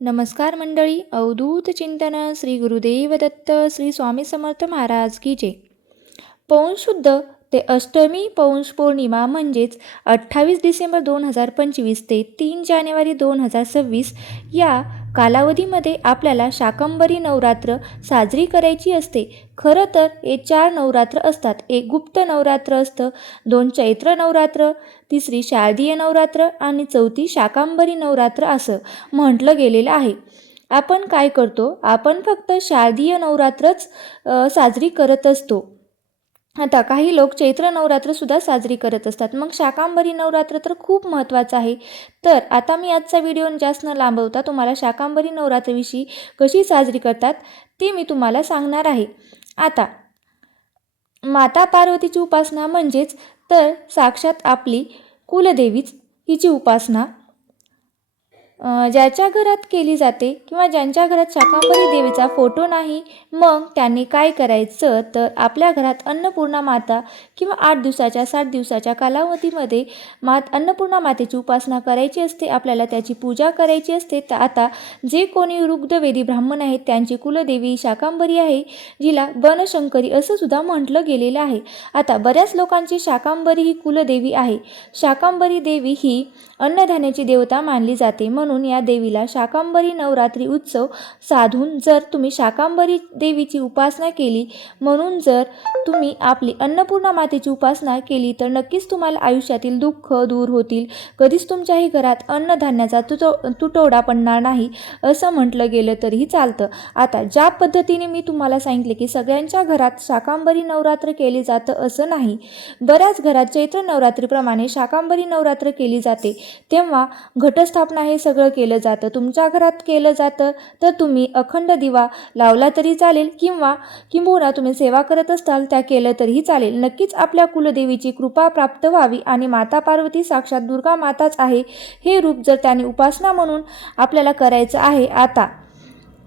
नमस्कार मंडळी अवधूत चिंतन श्री गुरुदेव दत्त श्री स्वामी समर्थ महाराज की पौंशुद्ध ते अष्टमी पौंश पौर्णिमा म्हणजेच अठ्ठावीस डिसेंबर दोन हजार पंचवीस ते तीन जानेवारी दोन हजार सव्वीस या कालावधीमध्ये आपल्याला शाकंबरी नवरात्र साजरी करायची असते. खरं तर हे चार नवरात्र असतात. एक गुप्त नवरात्र असतं दोन चैत्र नवरात्र तिसरी शारदीय नवरात्र आणि चौथी शाकांबरी नवरात्र असं म्हटलं गेलेलं आहे. आपण काय करतो? आपण फक्त शारदीय नवरात्रच साजरी करत असतो. आता काही लोक चैत्र नवरात्रसुद्धा साजरी करत असतात. मग शाकांबरी नवरात्र तर खूप महत्त्वाचं आहे. तर आता मी आजचा व्हिडिओ जास्त न लांबवता तुम्हाला शाकांबरी नवरात्रविषयी कशी साजरी करतात ते मी तुम्हाला सांगणार आहे. आता माता पार्वतीची उपासना म्हणजेच तर साक्षात आपली कुलदेवीच हिची उपासना ज्याच्या घरात केली जाते किंवा ज्यांच्या घरात शाकांबरी देवीचा फोटो नाही मग त्यांनी काय करायचं? तर आपल्या घरात अन्नपूर्णा माता किंवा आठ दिवसाच्या सात दिवसाच्या कालावधीमध्ये मात अन्नपूर्णा मातेची उपासना करायची असते आपल्याला त्याची पूजा करायची असते. तर आता जे कोणी रुग्धवेदी ब्राह्मण आहेत त्यांची कुलदेवी शाकांबरी आहे जिला बनशंकरी असं सुद्धा म्हटलं गेलेलं आहे. आता बऱ्याच लोकांची शाकांबरी ही कुलदेवी आहे. शाकांबरी देवी ही अन्नधान्याची देवता मानली जाते. म्हणून म्हणून या देवीला शाकांबरी नवरात्री उत्सव साधून जर तुम्ही शाकांबरी देवीची उपासना केली म्हणून जर तुम्ही आपली अन्नपूर्णा मातेची उपासना केली तर नक्कीच तुम्हाला आयुष्यातील दुःख दूर होतील. कधीच तुमच्याही घरात अन्नधान्याचा तुटो तुटवडा पडणार नाही असं म्हटलं गेलं तरीही चालतं. आता ज्या पद्धतीने मी तुम्हाला सांगितले की सगळ्यांच्या घरात शाकांबरी नवरात्र केली जातं असं नाही. बऱ्याच घरात चैत्र नवरात्रीप्रमाणे शाकांबरी नवरात्र केली जाते. तेव्हा घटस्थापना हे सगळं केलं जातं तुमच्या घरात केलं जातं तर तुम्ही अखंड दिवा लावला तरी चालेल किंवा किंबहुना तुम्ही सेवा करत असताल त्या केलं तरीही चालेल. नक्कीच आपल्या कुलदेवीची कृपा प्राप्त व्हावी आणि माता पार्वती साक्षात दुर्गा माताच आहे हे रूप जर त्याने उपासना म्हणून आपल्याला करायचं आहे आता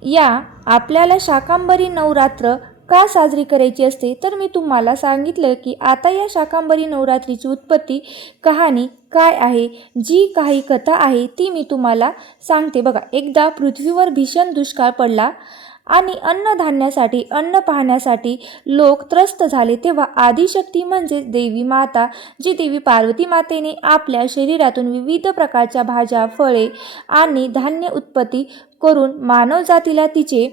या आपल्याला शाकांबरी नवरात्र का साजरी करायची असते? तर मी तुम्हाला सांगितलं की आता या शाकांबरी नवरात्रीची उत्पत्ती कहाणी काय आहे? जी काही कथा आहे ती मी तुम्हाला सांगते. बघा एकदा पृथ्वीवर भीषण दुष्काळ पडला आणि अन्नधान्यासाठी अन्न पाहण्यासाठी लोक त्रस्त झाले. तेव्हा आदिशक्ती म्हणजे देवी माता जी देवी पार्वती मातेने आपल्या शरीरातून विविध प्रकारच्या भाज्या फळे आणि धान्य उत्पत्ती करून मानवजातीला तिचे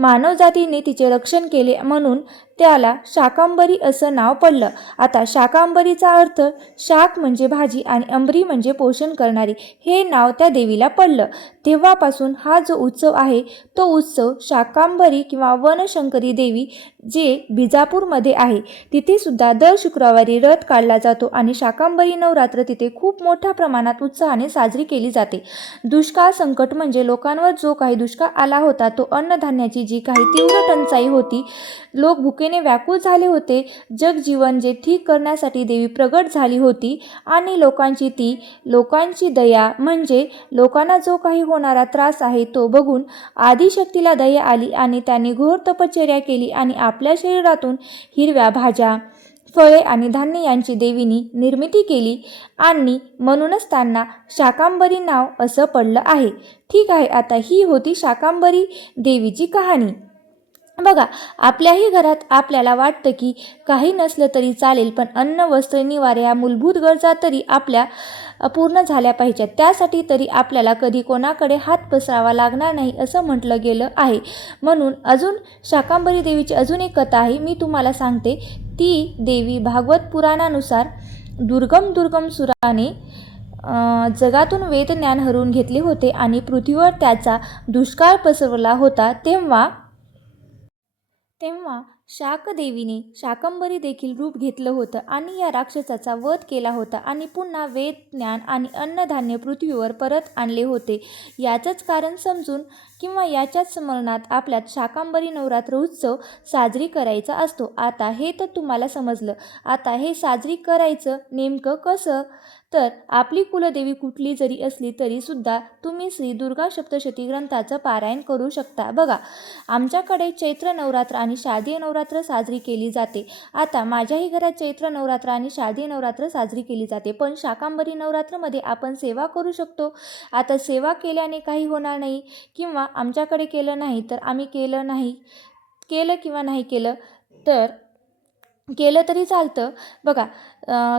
मानवजातीने तिचे रक्षण केले म्हणून त्याला शाकांबरी असं नाव पडलं. आता शाकांबरीचा अर्थ शाक म्हणजे भाजी आणि अंबरी म्हणजे पोषण करणारी हे नाव त्या देवीला पडलं. तेव्हापासून हा जो उत्सव आहे तो उत्सव शाकांबरी किंवा वनशंकरी देवी जे बिजापूरमध्ये आहे तिथे सुद्धा दर शुक्रवारी रथ काढला जातो आणि शाकांबरी नवरात्र तिथे खूप मोठ्या प्रमाणात उत्साहाने साजरी केली जाते. दुष्काळ संकट म्हणजे लोकांवर जो काही दुष्काळ आला होता तो अन्नधान्याची जी काही तीव्र टंचाई होती लोक भुके भुकेने व्याकुळ झाले होते. जगजीवन जे ठीक करण्यासाठी देवी प्रगट झाली होती आणि लोकांची ती लोकांची दया म्हणजे लोकांना जो काही होणारा त्रास आहे तो बघून आदिशक्तीला दया आली आणि त्यांनी घोर तपश्चर्या केली आणि आपल्या शरीरातून हिरव्या भाज्या फळे आणि धान्य यांची देवीनी निर्मिती केली आणि म्हणूनच त्यांना शाकांबरी नाव असं पडलं आहे. ठीक आहे आता ही होती शाकांबरी देवीची कहाणी. बघा आपल्याही घरात आपल्याला वाटतं की काही नसलं तरी चालेल पण अन्न वस्त्र निवारे या मूलभूत गरजा तरी आपल्या पूर्ण झाल्या पाहिजेत. त्यासाठी तरी आपल्याला कधी कोणाकडे हात पसरावा लागणार नाही असं म्हटलं गेलं आहे. म्हणून अजून शाकांबरी देवीची अजून एक कथा आहे मी तुम्हाला सांगते. ती देवी भागवत पुराणानुसार दुर्गम दुर्गम सुराने जगातून वेदज्ञान हरवून घेतले होते आणि पृथ्वीवर त्याचा दुष्काळ पसरवला होता. तेव्हा तेव्हा शाकदेवीने शाकंबरी देखील रूप घेतलं होतं आणि या राक्षसाचा वध केला होता आणि पुन्हा वेद ज्ञान आणि अन्नधान्य पृथ्वीवर परत आणले होते. याचंच कारण समजून किंवा याच्याच स्मरणात आपल्यात शाकांबरी नवरात्र उत्सव साजरी करायचा असतो. आता हे तर तुम्हाला समजलं. आता हे साजरी करायचं नेमकं कसं? तर आपली कुलदेवी कुठली जरी असली तरीसुद्धा तुम्ही श्री दुर्गा सप्तशती ग्रंथाचं पारायण करू शकता. बघा आमच्याकडे चैत्र नवरात्र आणि शारदीय नवरात्र साजरी केली जाते. आता माझ्याही घरात चैत्र नवरात्र आणि शारदीय नवरात्र साजरी केली जाते. पण शाकांबरी नवरात्रमध्ये आपण सेवा करू शकतो. आता सेवा केल्याने काही होणार नाही. किंवा आमच्याकडे केलं नाही तर आम्ही केलं नाही केलं किंवा नाही केलं तर केलं तरी चालतं. बघा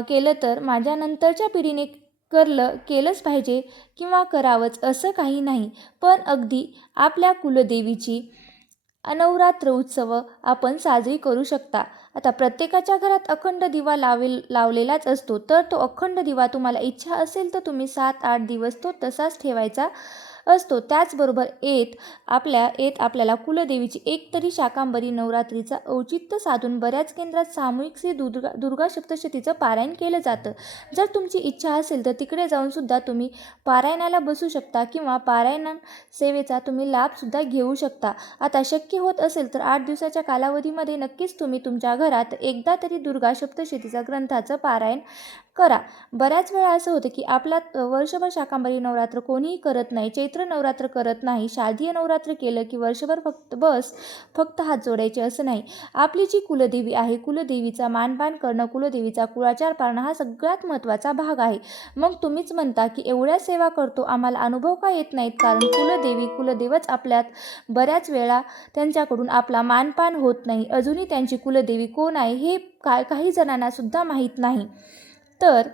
केलं तर माझ्या नंतरच्या पिढीने करलं केलंच पाहिजे किंवा करावंच असं काही नाही. पण अगदी आपल्या कुलदेवीची अनवरात्र उत्सव आपण साजरी करू शकता. आता प्रत्येकाच्या घरात अखंड दिवा लावेल लावलेलाच असतो तर तो अखंड दिवा तुम्हाला इच्छा असेल तर तुम्ही सात आठ दिवस तो तसाच ठेवायचा. असतो. त्याचबरोबर येत आपल्या येत आपल्याला कुलदेवीची एक तरी शाकांबरी नवरात्रीचा औचित्य साधून बऱ्याच केंद्रात सामूहिक श्री दुर्गा दुर्गा सप्तशतीचं पारायण केलं जातं. जर तुमची इच्छा असेल तर तिकडे जाऊनसुद्धा तुम्ही पारायणाला बसू शकता किंवा पारायण सेवेचा तुम्ही लाभसुद्धा घेऊ शकता. आता शक्य होत असेल तर आठ दिवसाच्या कालावधीमध्ये नक्कीच तुम्ही तुमच्या घरात एकदा तरी दुर्गा सप्तशतीचा ग्रंथाचं पारायण करा. बऱ्याच वेळा असं होतं की आपला वर्षभर शाकांबरी नवरात्र कोणीही करत नाही चैत्र नवरात्र करत नाही शारदीय नवरात्र केलं की वर्षभर फक्त बस फक्त हात जोडायचे असं नाही. आपली जी कुलदेवी आहे कुलदेवीचा मानपान करणं कुलदेवीचा कुळाचार पाळणं हा सगळ्यात महत्त्वाचा भाग आहे. मग तुम्हीच म्हणता की एवढ्या सेवा करतो आम्हाला अनुभव का येत नाहीत? कारण कुलदेवी कुलदेवच आपल्यात बऱ्याच वेळा त्यांच्याकडून आपला मानपान होत नाही. अजूनही त्यांची कुलदेवी कोण आहे हे काय काही जणांना सुद्धा माहीत नाही. तर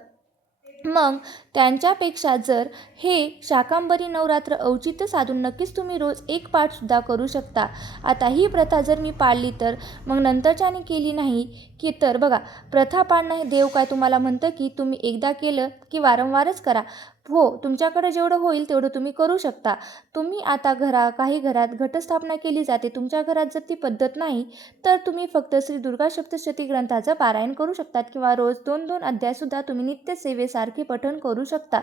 मग त्यांच्यापेक्षा जर हे शाकांबरी नवरात्र औचित्य साधून नक्कीच तुम्ही रोज एक पाठसुद्धा करू शकता. आता ही प्रथा जर मी पाळली तर मग नंतरच्याने केली नाही की तर? बघा प्रथा पाळणं हे देव काय तुम्हाला म्हणतं की तुम्ही एकदा केलं की वारंवारच करा. हो तुमच्याकडे जेवढं होईल तेवढं तुम्ही करू शकता. तुम्ही आता घरा काही घरात घटस्थापना केली जाते तुमच्या घरात जर ती पद्धत नाही तर तुम्ही फक्त श्री दुर्गा सप्तशती ग्रंथाचं पारायण करू शकतात किंवा रोज दोन दोन अध्यायसुद्धा तुम्ही नित्यसेवेसारखे पठण करू शकता.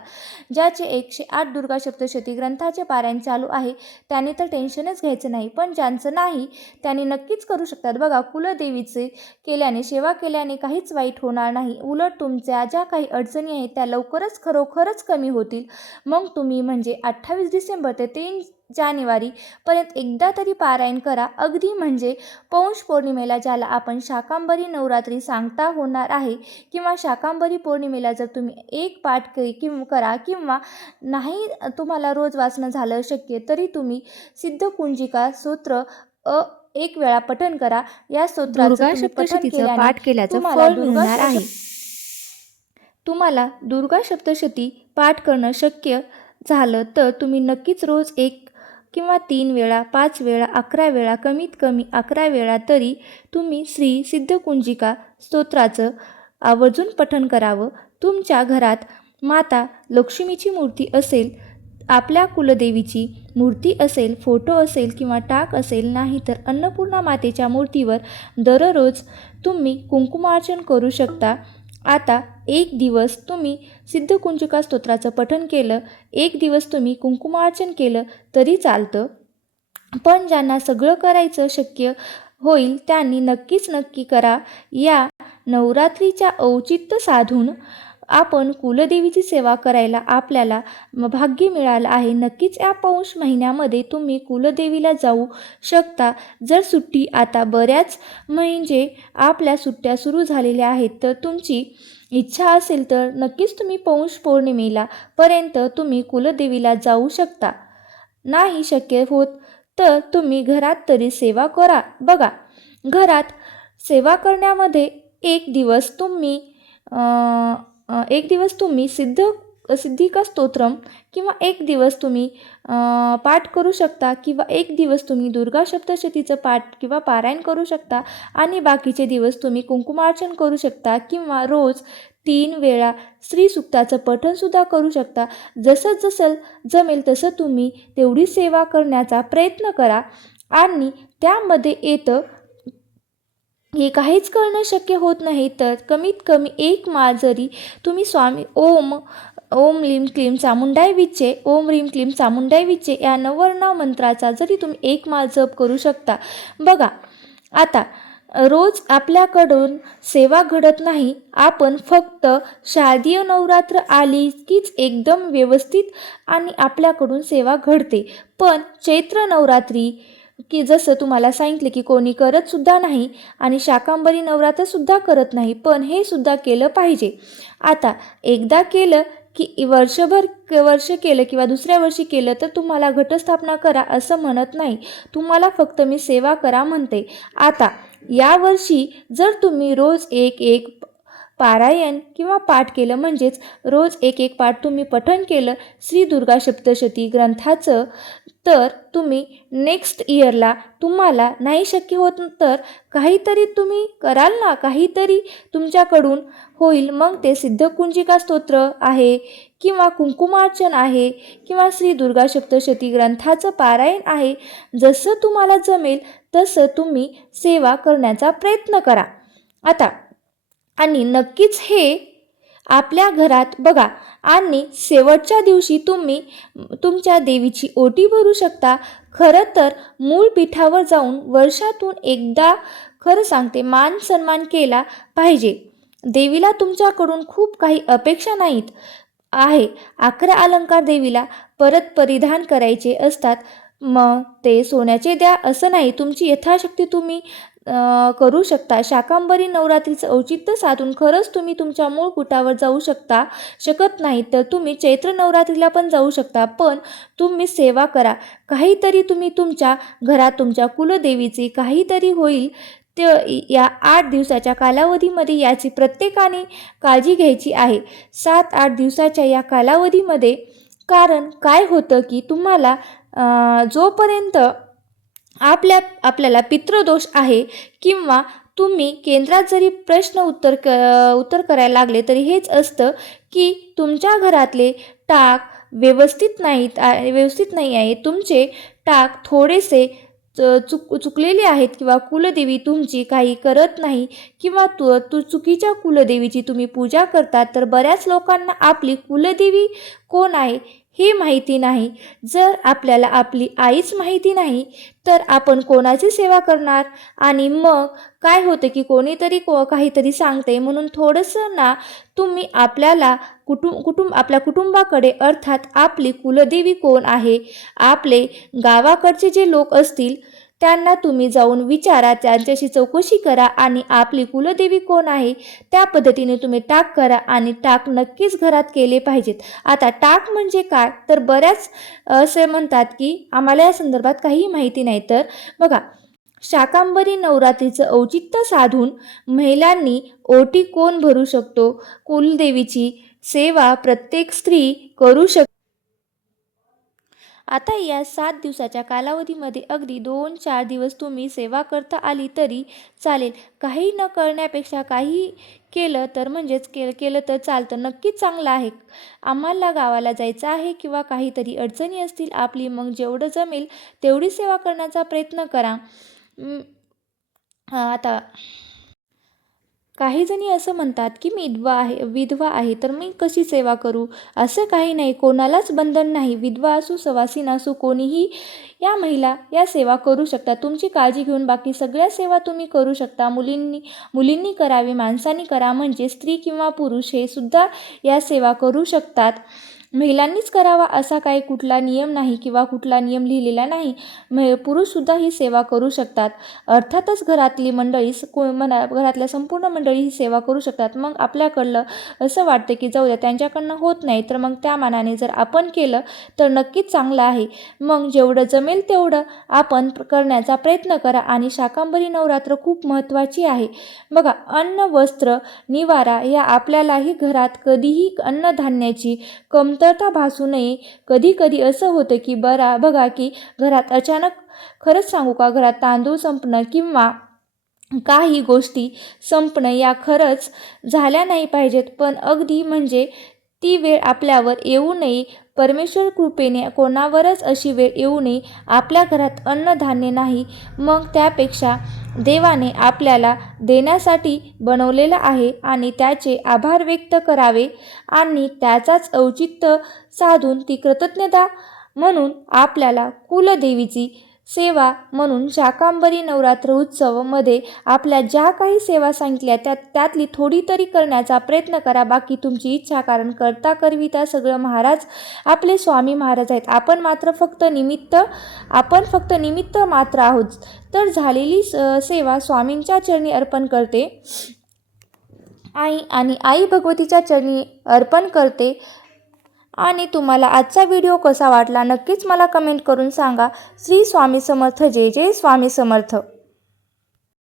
ज्याचे एकशे आठ दुर्गा सप्तशती ग्रंथाचे पारायण चालू आहे त्याने तर टेन्शनच घ्यायचं नाही पण ज्यांचं नाही त्यांनी नक्कीच करू शकतात. बघा कुलदेवीचे केल्याने सेवा केल्याने काहीच वाईट होणार नाही. उलट तुमच्या ज्या काही अडचणी आहेत त्या लवकरच खरोखरच कमी होतील. मग तुम्ही म्हणजे अठ्ठावीस डिसेंबर ते तीन जानेवारीपर्यंत एकदा तरी पारायण करा. अगदी म्हणजे पौष पौर्णिमेला ज्याला आपण शाकांबरी नवरात्री सांगता होणार आहे किंवा शाकांबरी पौर्णिमेला जर तुम्ही एक पाठ किंवा करा किंवा नाही तुम्हाला रोज वाचणं झालं शक्य तरी तुम्ही सिद्धकुंजिका स्तोत्र अ एक वेळा पठण करा. या स्तोत्राचं पाठ केल्याचं फळ मिळणार आहे. तुम्हाला दुर्गा सप्तशती पाठ करणं शक्य झालं तर तुम्ही नक्कीच रोज एक किंवा तीन वेळा पाच वेळा अकरा वेळा कमीत कमी अकरा वेळा तरी तुम्ही श्री सिद्धकुंजिका स्तोत्राचं आवर्जून पठण करावं. तुमच्या घरात माता लक्ष्मीची मूर्ती असेल आपल्या कुलदेवीची मूर्ती असेल फोटो असेल किंवा टाक असेल नाही तर अन्नपूर्णा मातेच्या मूर्तीवर दररोज तुम्ही कुंकुमार्चन करू शकता. आता एक दिवस तुम्ही सिद्धकुंजिका स्तोत्राचं पठण केलं एक दिवस तुम्ही कुंकुमार्चन केलं तरी चालतं. पण ज्यांना सगळं करायचं शक्य होईल त्यांनी नक्कीच नक्की करा. या नवरात्रीच्या औचित्य साधून आपण कुलदेवीची सेवा करायला आपल्याला म- भाग्य मिळालं आहे. नक्कीच या पौष महिन्यामध्ये तुम्ही कुलदेवीला जाऊ शकता. जर सुट्टी आता बऱ्याच म्हणजे आपल्या सुट्ट्या सुरू झालेल्या आहेत तर तुमची इच्छा असेल तर नक्कीच तुम्ही पौष पौर्णिमेला पर्यंत तुम्ही कुलदेवीला जाऊ शकता. नाही शक्य होत तर तुम्ही घरात तरी सेवा करा. बघा घरात सेवा करण्यामध्ये एक दिवस तुम्ही एक दिवस तुम्ही सिद्ध सिद्धिका स्तोत्रम किंवा एक दिवस तुम्ही पाठ करू शकता किंवा एक दिवस तुम्ही दुर्गा सप्तशतीचं पाठ किंवा पारायण करू शकता आणि बाकीचे दिवस तुम्ही कुंकुमार्चन करू शकता किंवा रोज तीन वेळा श्रीसुक्ताचं पठणसुद्धा करू शकता. जसं जसं जमेल तसं तुम्ही तेवढी सेवा करण्याचा प्रयत्न करा आणि त्यामध्ये येतं हे काहीच करणं शक्य होत नाही तर कमीत कमी एक माळ जरी तुम्ही स्वामी ओम ओम लीम क्लीम चामुंडाय विचे ओम रीम क्लीम चामुंडाय विचे या नवरनाव मंत्राचा जरी तुम्ही एक माळ जप करू शकता. बघा आता रोज आपल्याकडून सेवा घडत नाही आपण फक्त शारदीय नवरात्र आली कीच एकदम व्यवस्थित आणि आपल्याकडून सेवा घडते. पण चैत्र नवरात्री की जसं तुम्हाला सांगितले की कोणी करतसुद्धा नाही आणि शाकांबरी नवरात्रसुद्धा करत नाही पण हे सुद्धा केलं पाहिजे. आता एकदा केलं की वर्षभर वर्ष केलं किंवा दुसऱ्या वर्षी केलं तर तुम्हाला घटस्थापना करा असं म्हणत नाही. तुम्हाला फक्त मी सेवा करा म्हणते. आता यावर्षी जर तुम्ही रोज एक एक पारायण किंवा पाठ केलं म्हणजेच रोज एक एक पाठ तुम्ही पठण केलं श्री दुर्गा सप्तशती ग्रंथाचं तर तुम्ही नेक्स्ट इयरला तुम्हाला नाही शक्य होत तर काहीतरी तुम्ही कराल ना काहीतरी तुमच्याकडून होईल. मग ते सिद्धकुंजिका स्तोत्र आहे किंवा कुंकुमार्चन आहे किंवा श्री दुर्गा सप्तशती ग्रंथाचं पारायण आहे. जसं तुम्हाला जमेल तसं तुम्ही सेवा करण्याचा प्रयत्न करा. आता आणि नक्कीच हे आपल्या घरात बघा. आणि शेवटच्या दिवशी तुम्ही तुमच्या देवीची ओटी भरू शकता. खरं तर मूळ पीठावर जाऊन वर्षातून एकदा खरं सांगते मान सन्मान केला पाहिजे. देवीला तुमच्याकडून खूप काही अपेक्षा नाहीत. आहे. अकरा अलंकार देवीला परत परिधान करायचे असतात. मग ते सोन्याचे द्या असं नाही. तुमची यथाशक्ती तुम्ही करू शकता. शाकांबरी नवरात्रीचं औचित्य साधून खरंच तुम्ही तुमच्या मूळ कुटावर जाऊ शकता. शकत नाही तर तुम्ही चैत्र नवरात्रीला पण जाऊ शकता. पण तुम्ही सेवा करा. काहीतरी तुम्ही तुमच्या घरात तुमच्या कुलदेवीची काहीतरी होईल. ते या आठ दिवसाच्या कालावधीमध्ये याची प्रत्येकाने काळजी घ्यायची आहे. सात आठ दिवसाच्या या कालावधीमध्ये कारण काय होतं की तुम्हाला जोपर्यंत आपल्या आपल्याला पितृदोष आहे किंवा तुम्ही केंद्रात जरी प्रश्न उत्तर क उत्तर करायला लागले तरी हेच असतं की तुमच्या घरातले टाक व्यवस्थित नाहीत व्यवस्थित नाही आहे. तुमचे टाक थोडेसे चुक चुकलेले आहेत किंवा कुलदेवी तुमची काही करत नाही किंवा तू तू चुकीच्या कुलदेवीची तुम्ही पूजा करतात तर बऱ्याच लोकांना आपली कुलदेवी कोण आहे? हे माहिती नाही. जर आपल्याला आपली आईच माहिती नाही तर आपण कोणाची सेवा करणार? आणि मग काय होतं की कोणीतरी को काहीतरी सांगते म्हणून थोडंसं ना तुम्ही आपल्याला कुटुंब कुटुंब आपल्या कुटुंबाकडे अर्थात आपली कुलदेवी कोण आहे? आपले गावाकडचे जे लोक असतील त्यांना तुम्ही जाऊन विचारा त्यांच्याशी चौकशी करा आणि आपली कुलदेवी कोण आहे त्या पद्धतीने तुम्ही टाक करा आणि टाक नक्कीच घरात केले पाहिजेत. आता टाक म्हणजे काय? तर बऱ्याच असे म्हणतात की आम्हाला या संदर्भात काही माहिती नाही. तर बघा शाकांबरी नवरात्रीचं औचित्य साधून महिलांनी ओटी कोण भरू शकतो? कुलदेवीची सेवा प्रत्येक स्त्री करू शक आता या सात दिवसाच्या कालावधीमध्ये अगदी दोन चार दिवस तुम्ही सेवा करता आली तरी चालेल. काही न करण्यापेक्षा काही केलं तर म्हणजेच के केलं तर चालतं. नक्कीच चांगलं आहे. आम्हाला गावाला जायचं आहे किंवा काहीतरी अडचणी असतील आपली मग जेवढं जमेल तेवढी सेवा करण्याचा प्रयत्न करा. आता काही जणी असं म्हणतात की मी विधवा आहे विधवा आहे तर मी कशी सेवा करू? असं काही नाही. कोणालाच बंधन नाही. विधवा असू सवासीन असू कोणीही या महिला या सेवा करू शकतात तुमची काळजी घेऊन बाकी सगळ्या सेवा तुम्ही करू शकता. मुलींनी मुलींनी करावी माणसांनी करा. म्हणजे स्त्री किंवा पुरुष हे सुद्धा या सेवा करू शकतात. महिलांनीच करावा असा काही कुठला नियम नाही किंवा कुठला नियम लिहिलेला नाही. म पुरुषसुद्धा ही सेवा करू शकतात. अर्थातच घरातली मंडळी को मना घरातल्या संपूर्ण मंडळी ही सेवा करू शकतात. मग आपल्याकडलं असं वाटतं की जाऊ द्या त्यांच्याकडनं होत नाही तर मग त्या मानाने जर आपण केलं तर नक्कीच चांगलं आहे. मग जेवढं जमेल तेवढं आपण करण्याचा प्रयत्न करा आणि शाकांबरी नवरात्र खूप महत्त्वाची आहे. बघा अन्न वस्त्र निवारा या आपल्यालाही घरात कधीही अन्नधान्याची कमत कमतरता भासू नये. कधी कधी असं होतं की बरा बघा की घरात अचानक खरंच सांगू का? घरात तांदूळ संपणं किंवा काही गोष्टी संपणं या खरंच झाल्या नाही पाहिजेत. पण अगदी म्हणजे ती वेळ आपल्यावर येऊ नये. परमेश्वर कृपेने कोणावरच अशी वेळ येऊ नये. आपल्या घरात अन्नधान्य नाही. मग त्यापेक्षा देवाने आपल्याला देण्यासाठी बनवलेलं आहे आणि त्याचे आभार व्यक्त करावे आणि त्याचाच औचित्य साधून ती कृतज्ञता म्हणून आपल्याला कुलदेवीची सेवा म्हणून शाकांबरी नवरात्र उत्सवमध्ये आपल्या ज्या काही सेवा सांगितल्या त्या त्यातली थोडी तरी करण्याचा प्रयत्न करा. बाकी तुमची इच्छा कारण करता करविता सगळं महाराज आपले स्वामी महाराज आहेत. आपण मात्र फक्त निमित्त आपण फक्त निमित्त मात्र आहोत. तर झालेली स- सेवा स्वामींच्या चरणी अर्पण करते. आई आणि आई भगवतीच्या चरणी अर्पण करते. आणि तुम्हाला आजचा व्हिडिओ कसा वाटला नक्कीच मला कमेंट करून सांगा. श्री स्वामी समर्थ. जय जय स्वामी समर्थ.